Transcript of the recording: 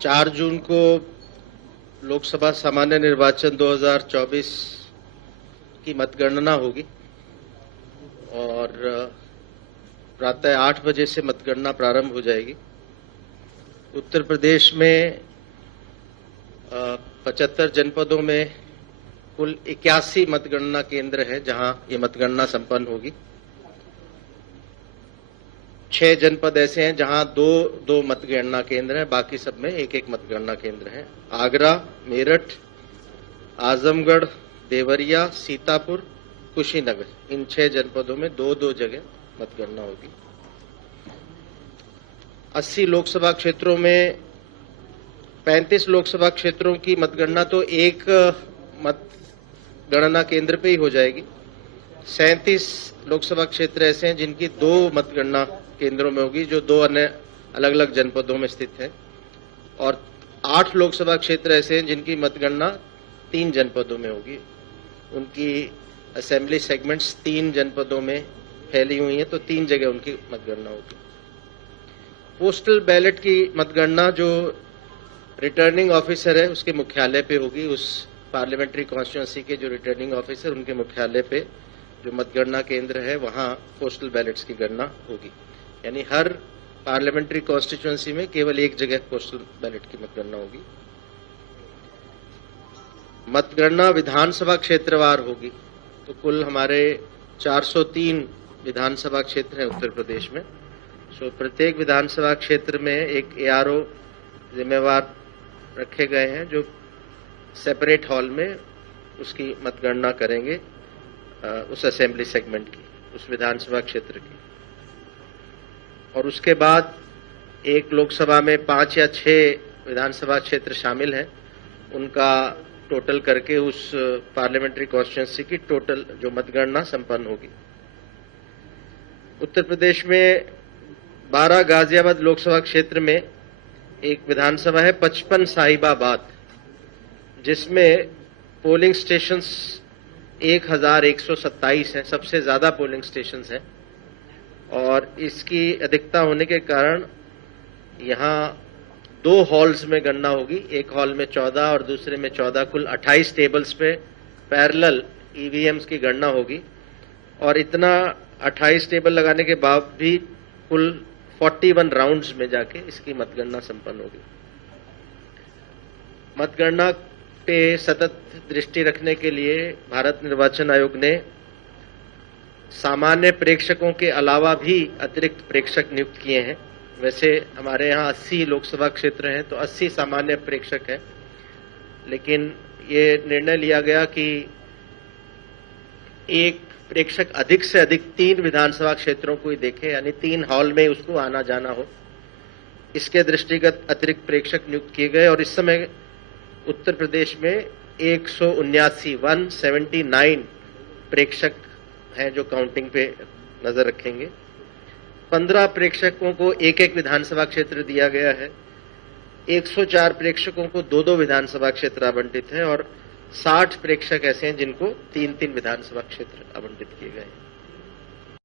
4 जून को लोकसभा सामान्य निर्वाचन 2024 की मतगणना होगी और प्रातः 8 बजे से मतगणना प्रारंभ हो जाएगी। उत्तर प्रदेश में 75 जनपदों में कुल 81 मतगणना केंद्र है जहां ये मतगणना संपन्न होगी। 6 जनपद ऐसे हैं जहां दो मतगणना केंद्र हैं, बाकी सब में एक मतगणना केंद्र है। आगरा, मेरठ, आजमगढ़, देवरिया, सीतापुर, कुशीनगर, इन 6 जनपदों में दो जगह मतगणना होगी। 80 लोकसभा क्षेत्रों में 35 लोकसभा क्षेत्रों की मतगणना तो एक मतगणना केंद्र पे ही हो जाएगी। 37 लोकसभा क्षेत्र ऐसे हैं जिनकी 2 मतगणना केंद्रों में होगी, जो 2 अन्य अलग अलग जनपदों में स्थित है, और 8 लोकसभा क्षेत्र ऐसे हैं जिनकी मतगणना 3 जनपदों में होगी। उनकी असेंबली सेगमेंट्स 3 जनपदों में फैली हुई हैं, तो 3 जगह उनकी मतगणना होगी। पोस्टल बैलेट की मतगणना जो रिटर्निंग ऑफिसर है उसके मुख्यालय पे होगी। उस पार्लियामेंट्री कॉन्स्टिट्यूंसी के जो रिटर्निंग ऑफिसर, उनके मुख्यालय पे जो मतगणना केंद्र है वहां पोस्टल बैलेट्स की गणना होगी। यानी हर पार्लियामेंट्री कॉन्स्टिट्यूंसी में केवल एक जगह पोस्टल बैलेट की मतगणना होगी। मतगणना विधानसभा क्षेत्रवार होगी। तो कुल हमारे 403 विधानसभा क्षेत्र हैं उत्तर प्रदेश में। सो प्रत्येक विधानसभा क्षेत्र में एक ARO जिम्मेवार रखे गए हैं जो सेपरेट हॉल में उसकी मतगणना करेंगे, उस असेंबली सेगमेंट की, उस विधानसभा क्षेत्र की। और उसके बाद एक लोकसभा में 5 या 6 विधानसभा क्षेत्र शामिल हैं, उनका टोटल करके उस पार्लियामेंट्री कॉन्स्टिट्यूंसी की टोटल जो मतगणना संपन्न होगी। उत्तर प्रदेश में 12 गाजियाबाद लोकसभा क्षेत्र में एक विधानसभा है 55 साहिबाबाद, जिसमें पोलिंग स्टेशंस 1127 हैं, सबसे ज्यादा पोलिंग स्टेशंस हैं। और इसकी अधिकता होने के कारण यहाँ 2 हॉल्स में गणना होगी। एक हॉल में 14 और दूसरे में 14, कुल 28 टेबल्स पे पैरेलल EVMs की गणना होगी। और इतना 28 टेबल लगाने के बाद भी कुल 41 राउंड्स में जाके इसकी मतगणना संपन्न होगी। मतगणना पे सतत दृष्टि रखने के लिए भारत निर्वाचन आयोग ने सामान्य प्रेक्षकों के अलावा भी अतिरिक्त प्रेक्षक नियुक्त किए हैं। वैसे हमारे यहाँ 80 लोकसभा क्षेत्र हैं तो 80 सामान्य प्रेक्षक हैं, लेकिन ये निर्णय लिया गया कि एक प्रेक्षक अधिक से अधिक 3 विधानसभा क्षेत्रों को ही देखे, यानी 3 हॉल में उसको आना जाना हो। इसके दृष्टिगत अतिरिक्त प्रेक्षक नियुक्त किए गए और इस समय उत्तर प्रदेश में 179 प्रेक्षक हैं जो काउंटिंग पे नजर रखेंगे। 15 प्रेक्षकों को एक विधानसभा क्षेत्र दिया गया है। 104 प्रेक्षकों को 2 विधानसभा क्षेत्र आवंटित हैं और 60 प्रेक्षक ऐसे हैं जिनको 3 विधानसभा क्षेत्र आवंटित किए गए हैं।